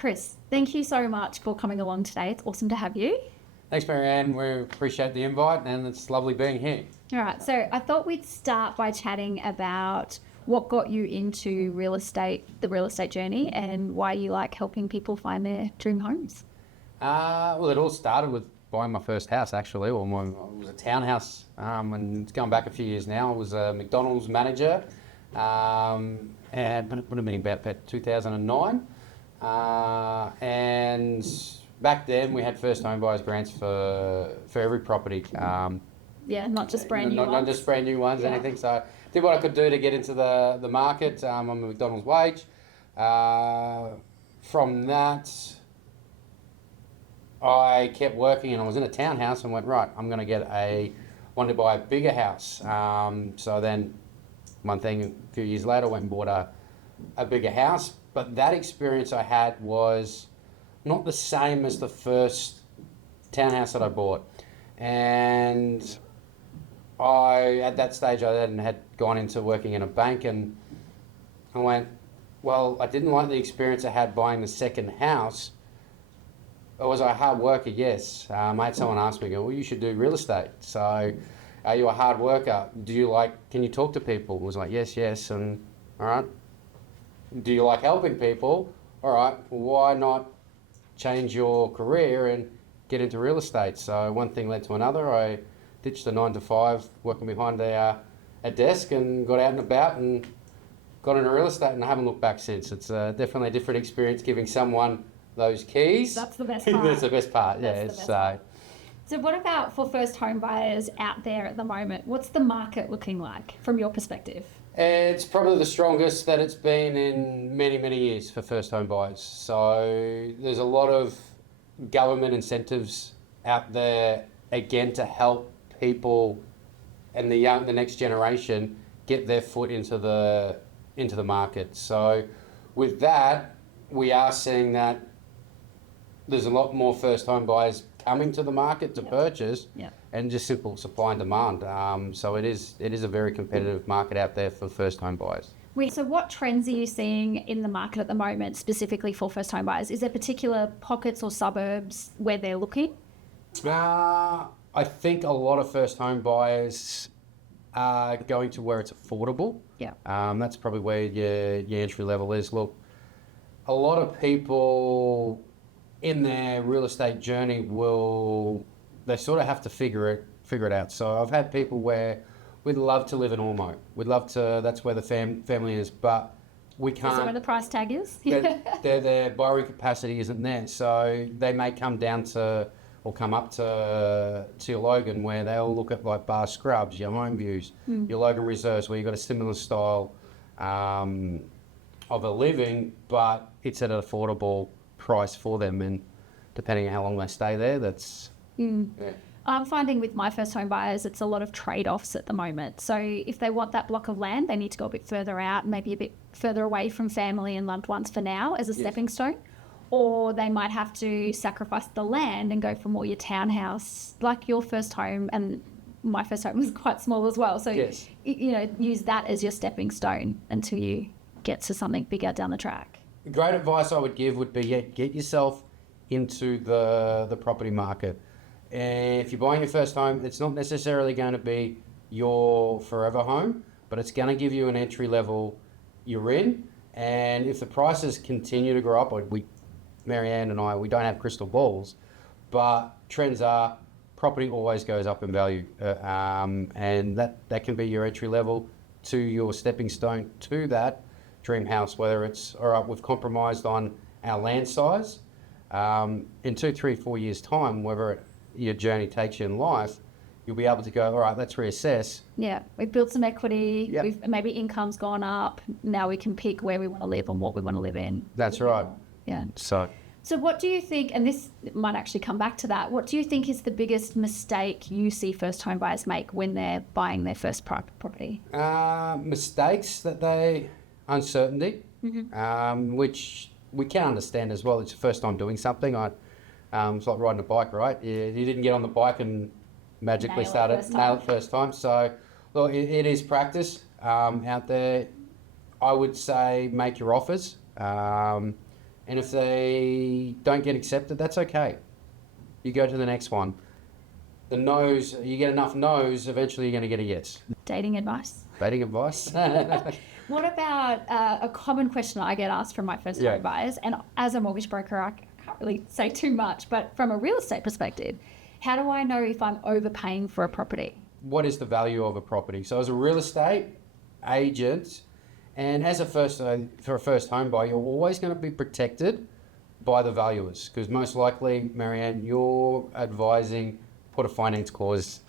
Chris, thank you so much for coming along today. It's awesome to have you. Thanks, Marianne. We appreciate the invite and it's lovely being here. All right, so I thought we'd start by chatting about what got you into real estate, the real estate journey, and why you like helping people find their dream homes. Well, it all started with buying my first house, actually. Well, it was a townhouse, and it's going back a few years now. I was a McDonald's manager, and it would have been about 2009. And back then, we had first home buyers grants for every property. Yeah, not just brand new ones. Not just brand new ones, anything. So I did what I could do to get into the market on the McDonald's wage. From that, I kept working and I was in a townhouse and went, right, I'm going to wanted to buy a bigger house. So then one thing, a few years later, I went and bought a bigger house. But that experience I had was not the same as the first townhouse that I bought. And at that stage, I then had gone into working in a bank and I went, well, I didn't like the experience I had buying the second house. Was I a hard worker? Yes. I had someone ask me, well, you should do real estate. So are you a hard worker? Can you talk to people? I was like, yes. And all right. Do you like helping people? All right. Well, why not change your career and get into real estate? So one thing led to another. I ditched the 9 to 5 working behind a desk and got out and about and got into real estate and I haven't looked back since. It's definitely a different experience giving someone those keys. That's the best part. That's the best part, So what about for first home buyers out there at the moment? What's the market looking like from your perspective? It's probably the strongest that it's been in many, many years for first home buyers. So there's a lot of government incentives out there, again, to help people and the next generation get their foot into the market. So with that, we are seeing that there's a lot more first home buyers coming to the market to purchase and just simple supply and demand. So it is a very competitive market out there for first home buyers. So what trends are you seeing in the market at the moment specifically for first home buyers? Is there particular pockets or suburbs where they're looking? I think a lot of first home buyers are going to where it's affordable. Yeah. That's probably where your entry level is. Look, a lot of people in their real estate journey they sort of have to figure it out. So I've had people where we'd love to live in Ormo. That's where the family is, but we can't. Is that where the price tag is? Their borrowing capacity isn't there. So they may come up to your Logan where they'll look at like Bar Scrubs, your Home Views, your Logan Reserves where you've got a similar style of a living, but it's at an affordable price for them, and depending on how long they stay there, that's I'm finding with my first home buyers it's a lot of trade-offs at the moment. So if they want that block of land, they need to go a bit further out, maybe a bit further away from family and loved ones for now as a stepping stone, or they might have to sacrifice the land and go for more your townhouse, like your first home. And my first home was quite small as well, so use that as your stepping stone until you get to something bigger down the track. Great advice I would give would be get yourself into the property market. And if you're buying your first home, it's not necessarily going to be your forever home, but it's going to give you an entry level you're in. And if the prices continue to go up, Marianne and I, we don't have crystal balls, but trends are property always goes up in value. And that can be your entry level to your stepping stone to that dream house, whether it's, all right, we've compromised on our land size. In 2, 3, 4 years' time, whether your journey takes you in life, you'll be able to go, all right, let's reassess. Yeah, we've built some equity, maybe income's gone up, now we can pick where we want to live and what we want to live in. That's right. Yeah. So what do you think, and this might actually come back to that, what do you think is the biggest mistake you see first home buyers make when they're buying their first property? Mistakes uncertainty, which we can understand as well. It's the first time doing something. It's like riding a bike, right? You didn't get on the bike and magically nail it first time. So, look, it is practice out there. I would say make your offers And if they don't get accepted, that's okay. You go to the next one. The no's, you get enough no's, eventually you're going to get a yes. Dating advice. Dating advice? What about a common question I get asked from my first home buyers? And as a mortgage broker, I can't really say too much, but from a real estate perspective, how do I know if I'm overpaying for a property? What is the value of a property? So as a real estate agent, and as for a first home buyer, you're always going to be protected by the valuers, because most likely, Marianne, you're advising put a finance clause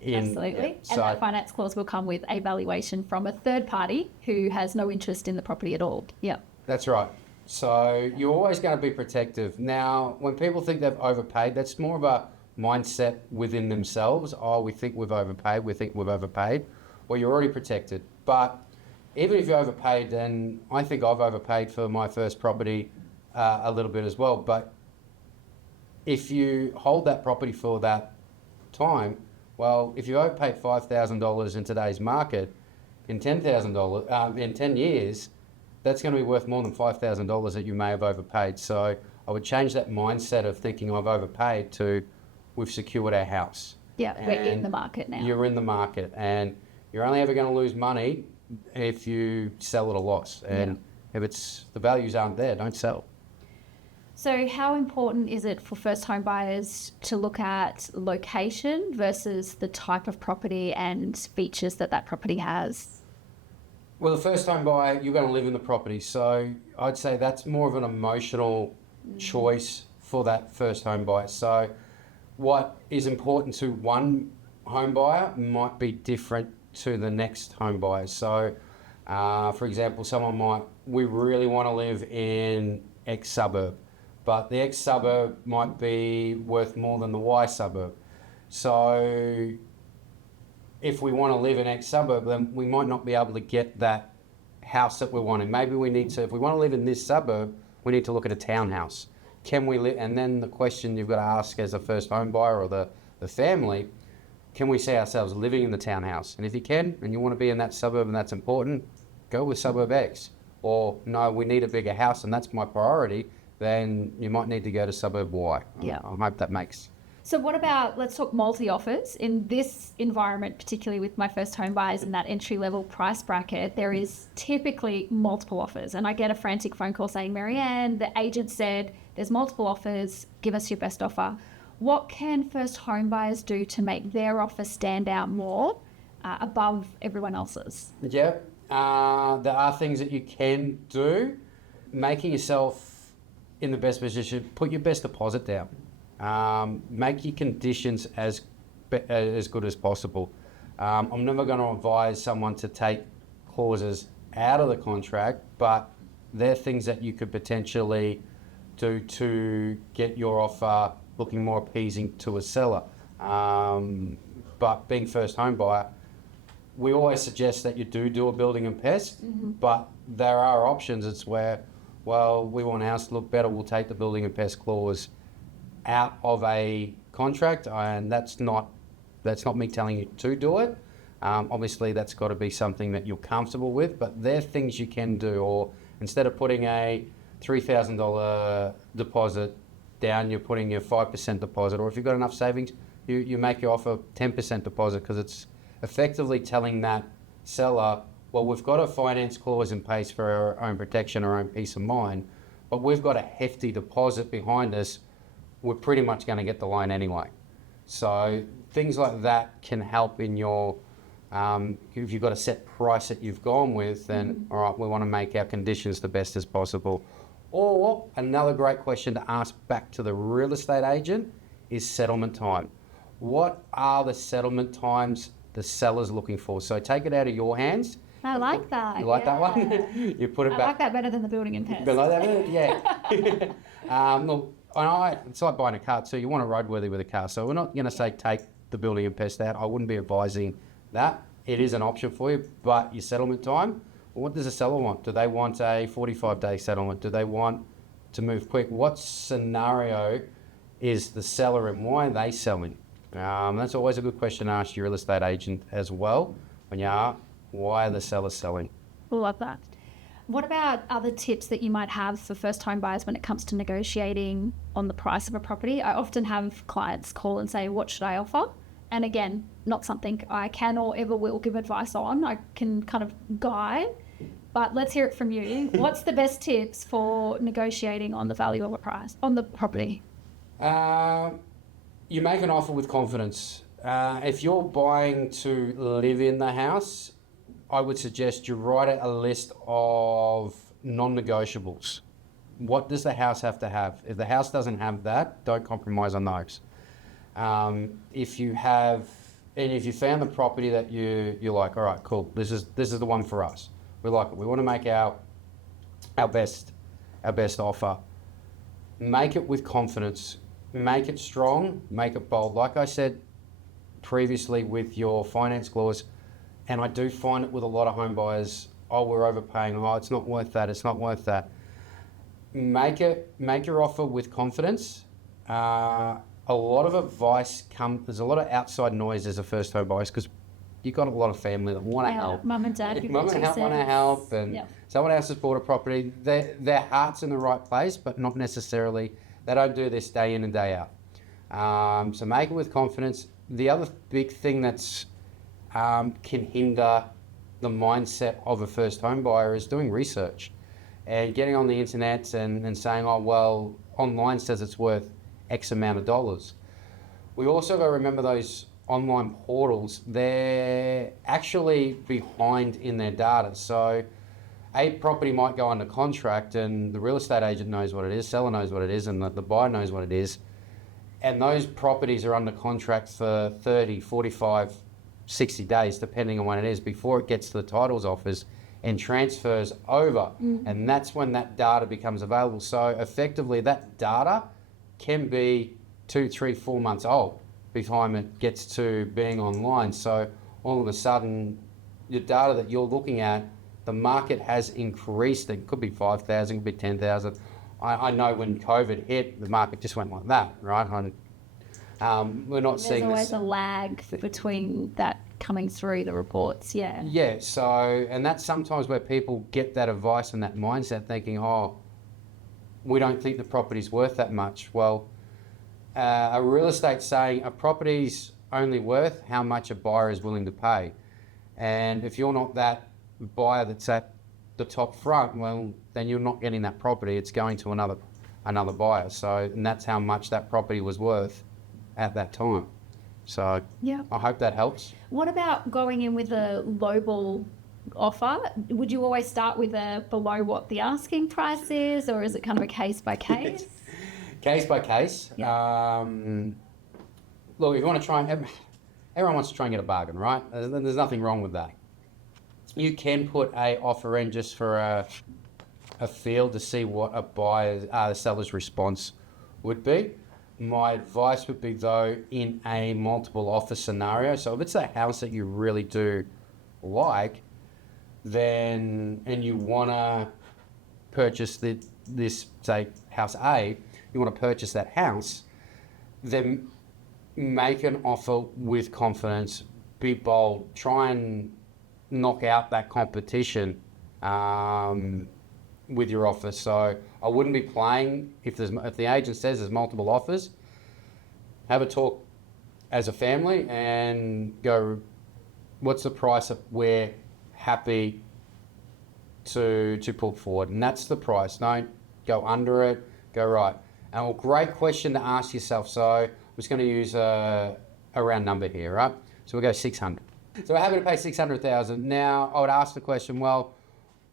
in. Absolutely. Yeah. And that finance clause will come with a valuation from a third party who has no interest in the property at all. Yeah. That's right. So you're always going to be protective. Now, when people think they've overpaid, that's more of a mindset within themselves. Oh, we think we've overpaid. Well, you're already protected. But even if you overpaid, then I think I've overpaid for my first property a little bit as well. But if you hold that property for that time, well, if you overpaid $5,000 in today's market, in $10,000 in 10 years, that's going to be worth more than $5,000 that you may have overpaid. So I would change that mindset of thinking I've overpaid to we've secured our house. Yeah, we're in the market now. You're in the market, and you're only ever going to lose money if you sell at a loss. And if the values aren't there, don't sell. So how important is it for first home buyers to look at location versus the type of property and features that property has? Well, the first home buyer, you're going to live in the property. So I'd say that's more of an emotional choice for that first home buyer. So what is important to one home buyer might be different to the next home buyer. So, for example, we really want to live in X suburb, but the X suburb might be worth more than the Y suburb. So if we want to live in X suburb, then we might not be able to get that house that we're wanting. Maybe if we want to live in this suburb, we need to look at a townhouse. Can we live? And then the question you've got to ask as a first home buyer or the family, can we see ourselves living in the townhouse? And if you can, and you want to be in that suburb and that's important, go with suburb X. Or no, we need a bigger house and that's my priority, then you might need to go to suburb Y. Yeah. I hope that makes. So what about, let's talk multi-offers. In this environment, particularly with my first home buyers in that entry-level price bracket, there is typically multiple offers. And I get a frantic phone call saying, Marianne, the agent said there's multiple offers, give us your best offer. What can first home buyers do to make their offer stand out more above everyone else's? Yeah, there are things that you can do. Making yourself in the best position, put your best deposit down. Make your conditions as good as possible. I'm never going to advise someone to take clauses out of the contract, but they're things that you could potentially do to get your offer looking more appeasing to a seller. But being first home buyer, we always suggest that you do a building and pest, but there are options. It's where, well, we want ours to look better, we'll take the building and pest clause out of a contract, and that's not me telling you to do it. Obviously, that's got to be something that you're comfortable with, but they're things you can do. Or instead of putting a $3,000 deposit down, you're putting your 5% deposit, or if you've got enough savings, you make your offer 10% deposit, because it's effectively telling that seller, well, we've got a finance clause in place for our own protection, our own peace of mind, but we've got a hefty deposit behind us. We're pretty much going to get the loan anyway. So things like that can help in your, if you've got a set price that you've gone with, then all right, we want to make our conditions the best as possible. Or another great question to ask back to the real estate agent is settlement time. What are the settlement times the seller's looking for? So take it out of your hands. I like that. You like that one? You put it back. I like that better than the building and pest. You like that better? Yeah. Look, it's like buying a car too. You want a roadworthy with a car. So we're not going to say take the building and pest out. I wouldn't be advising that. It is an option for you, but your settlement time, what does a seller want? Do they want a 45-day settlement? Do they want to move quick? What scenario is the seller and why are they selling? That's always a good question to ask your real estate agent as well. When you are, why are the sellers selling? Love that. What about other tips that you might have for first home buyers when it comes to negotiating on the price of a property? I often have clients call and say, what should I offer? And again, not something I can or ever will give advice on. I can kind of guide, but let's hear it from you. What's the best tips for negotiating on the value of a price on the property? You make an offer with confidence. If you're buying to live in the house, I would suggest you write a list of non-negotiables. What does the house have to have? If the house doesn't have that, don't compromise on those. If you found the property that you're like, all right, cool, this is the one for us. We like it. We want to make our best offer. Make it with confidence. Make it strong. Make it bold. Like I said previously with your finance clause, and I do find it with a lot of home buyers, oh, we're overpaying, oh, it's not worth that, it's not worth that. Make your offer with confidence. A lot of advice there's a lot of outside noise as a first home buyers because you've got a lot of family that want to help. Mum and dad who want to help, and someone else has bought a property. Their heart's in the right place, but not necessarily, they don't do this day in and day out. So make it with confidence. The other big thing that's can hinder the mindset of a first home buyer is doing research and getting on the internet and saying, oh, well, online says it's worth X amount of dollars. We also got to remember those online portals, they're actually behind in their data. So a property might go under contract and the real estate agent knows what it is, seller knows what it is, and the buyer knows what it is. And those properties are under contract for 30, 45, 60 days, depending on when it is, before it gets to the titles office and transfers over. And that's when that data becomes available. So effectively that data can be 2, 3, 4 months old by the time it gets to being online. So all of a sudden, your data that you're looking at, the market has increased. It could be 5,000, could be 10,000. I know when COVID hit, the market just went like that, right? We're not seeing this. There's always a lag between that coming through the reports, yeah. Yeah, so, and that's sometimes where people get that advice and that mindset thinking, oh, we don't think the property's worth that much. Well, a real estate saying a property's only worth how much a buyer is willing to pay. And if you're not that buyer that's at the top front, well, then you're not getting that property. It's going to another buyer. So, and that's how much that property was worth at that time. So yeah, I hope that helps. What about going in with a lowball offer? Would you always start with a below what the asking price is, or is it kind of a case by case? Case by case. Yeah. Look, if you want to try and everyone wants to try and get a bargain, right? There's nothing wrong with that. You can put a offer in just for a feel to see what the seller's response would be. My advice would be, though, in a multiple offer scenario, so if it's a house that you really do like, then, and you want to purchase this, say, house A, you want to purchase that house, then make an offer with confidence, be bold, try and knock out that competition with your offer. So I wouldn't be playing if the agent says there's multiple offers. Have a talk as a family and go, what's the price that we're happy to put forward? And that's the price. Don't go under it. Go right. And a great question to ask yourself. So I'm just going to use a round number here, right? So we'll go 600. So we're happy to pay 600,000. Now I would ask the question, well,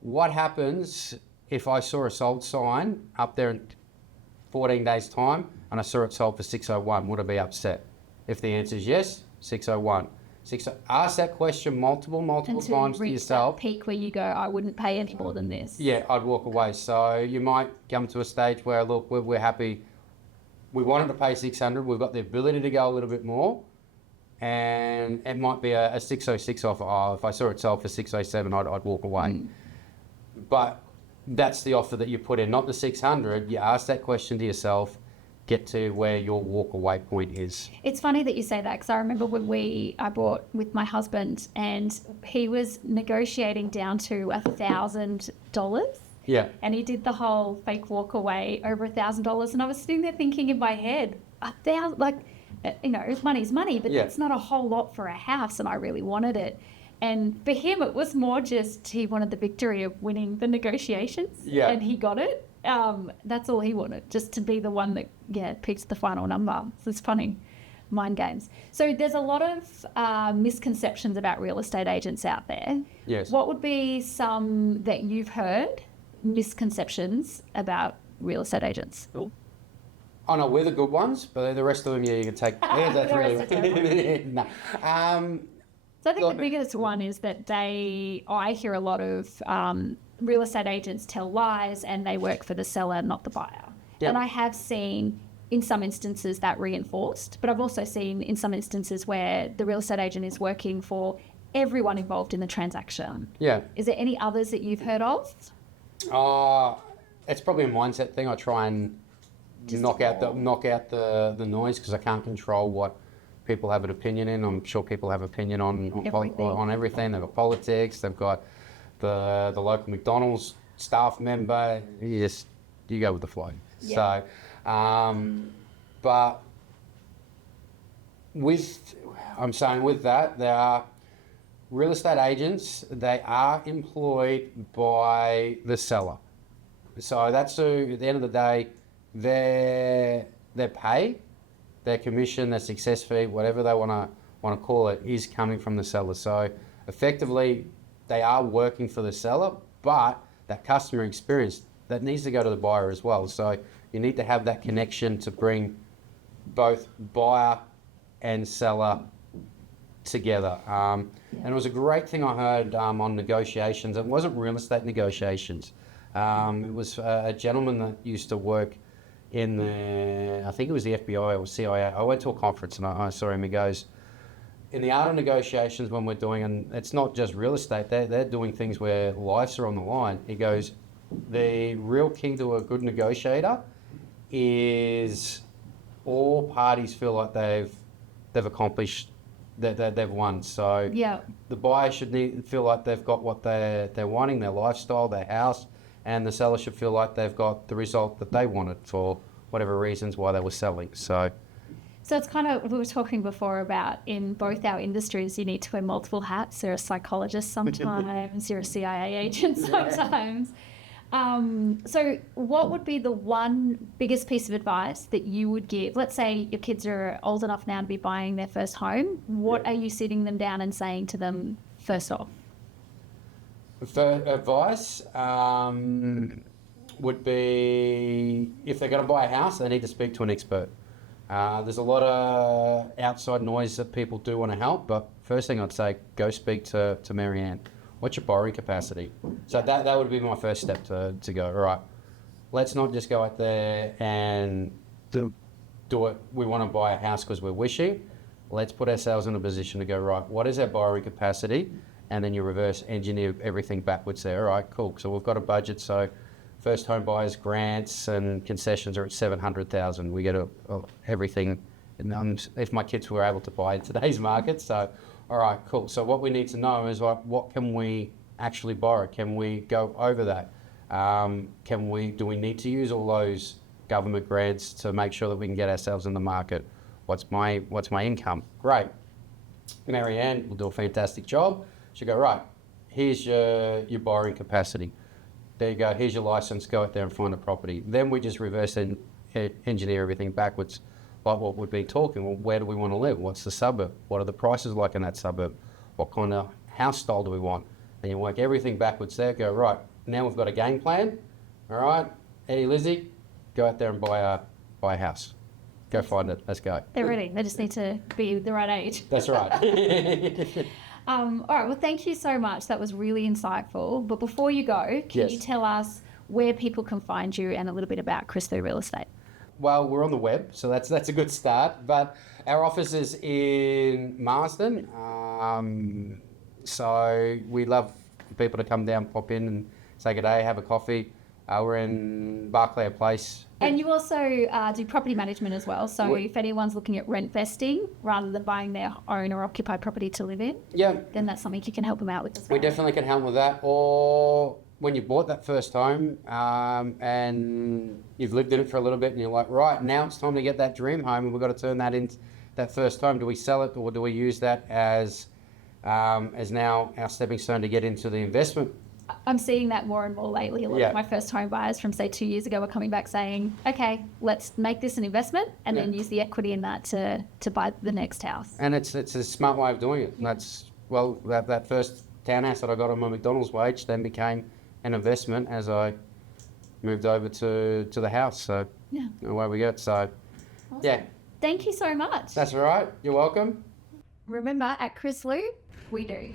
what happens if I saw a sold sign up there in 14 days' time and I saw it sold for 601? Would I be upset? If the answer is yes, 601. Ask that question multiple times to yourself. That peak where you go, I wouldn't pay any more than this. Yeah, I'd walk away. So you might come to a stage where, look, we're happy. We wanted to pay 600. We've got the ability to go a little bit more. And it might be a 606 offer. Oh, if I saw it sold for 607, I'd walk away. But that's the offer that you put in, not the 600. You ask that question to yourself. get to where your walk away point is. It's funny that you say that, because I remember when I bought with my husband, and he was negotiating down to $1,000. Yeah. And he did the whole fake walk away over $1,000. And I was sitting there thinking in my head, money's money, but it's not a whole lot for a house. And I really wanted it. And for him, it was more just he wanted the victory of winning the negotiations. Yeah. And he got it. That's all he wanted, just to be the one that picked the final number. So it's funny. Mind games. So there's a lot of misconceptions about real estate agents out there. Yes. What would be some that you've heard misconceptions about real estate agents? Oh no, we're the good ones, but the rest of them, you can take. That's really. No. So I think the biggest one is that I hear a lot of real estate agents tell lies, and they work for the seller, not the buyer. Yep. And I have seen in some instances that reinforced, but I've also seen in some instances where the real estate agent is working for everyone involved in the transaction. Yeah. Is there any others that you've heard of? It's probably a mindset thing. I try and knock out the noise, because I can't control what people have an opinion in. I'm sure people have opinion on everything. They've got politics. They've got the local McDonald's staff member. You go with the flow. Yeah. So, but with that, there are real estate agents. They are employed by the seller. So that's at the end of the day, their pay, their commission, their success fee, whatever they want to call it, is coming from the seller. So effectively, they are working for the seller, but that customer experience, that needs to go to the buyer as well. So you need to have that connection to bring both buyer and seller together. And it was a great thing I heard on negotiations. It wasn't real estate negotiations. It was a gentleman that used to work in I think it was the FBI or CIA. I went to a conference and I saw him. He goes, in the art of negotiations, when we're doing, and it's not just real estate, they're doing things where lives are on the line. He goes, the real key to a good negotiator is all parties feel like they've accomplished, that they've won. So the buyer should feel like they've got what they're wanting, their lifestyle, their house, and the seller should feel like they've got the result that they wanted for whatever reasons why they were selling. So it's kind of, we were talking before about, in both our industries, you need to wear multiple hats. You're a psychologist sometimes, you're a CIA agent sometimes. So what would be the one biggest piece of advice that you would give? Let's say your kids are old enough now to be buying their first home. What are you sitting them down and saying to them first off? For advice would be, if they're going to buy a house, they need to speak to an expert. There's a lot of outside noise that people do want to help, but first thing I'd say, go speak to Marianne. What's your borrowing capacity? So that would be my first step to go, all right, let's not just go out there and do it. We want to buy a house because we're wishing. Let's put ourselves in a position to go, right, what is our borrowing capacity? And then you reverse engineer everything backwards there. All right, cool. So we've got a budget. So first home buyers grants and concessions are at $700,000. We get everything. And if my kids were able to buy in today's market, so all right, cool. So what we need to know is, like, what can we actually borrow? Can we go over that? Do we need to use all those government grants to make sure that we can get ourselves in the market? What's my income? Great. Marianne will do a fantastic job. She'll go, right, here's your borrowing capacity. There you go, here's your license, go out there and find a property. Then we just reverse engineer everything backwards, like what we've been talking. Well, where do we want to live? What's the suburb? What are the prices like in that suburb? What kind of house style do we want? And you work everything backwards there, go, right, now we've got a game plan. All right, Eddie, Lizzie, go out there and buy a house. Go find it, let's go. They're ready, they just need to be the right age. That's right. All right, well, thank you so much. That was really insightful. But before you go, can you tell us where people can find you and a little bit about Chris Liu Real Estate? Well, we're on the web, so that's a good start. But our office is in Marsden. So we love people to come down, pop in and say good day, have a coffee. We're in Barclay Place. And you also do property management as well. So if anyone's looking at rent vesting rather than buying their own or occupied property to live in, then that's something you can help them out with as well. We definitely can help with that. Or when you bought that first home and you've lived in it for a little bit and you're like, right, now it's time to get that dream home and we've got to turn that into that first home. Do we sell it or do we use that as now our stepping stone to get into the investment? I'm seeing that more and more lately. A lot of my first home buyers from, say, 2 years ago are coming back saying, okay, let's make this an investment and then use the equity in that to buy the next house. And it's a smart way of doing it. That's, that first townhouse that I got on my McDonald's wage then became an investment as I moved over to the house. So away we go. So, awesome. Thank you so much. That's all right. You're welcome. Remember, at Chris Liu, we do.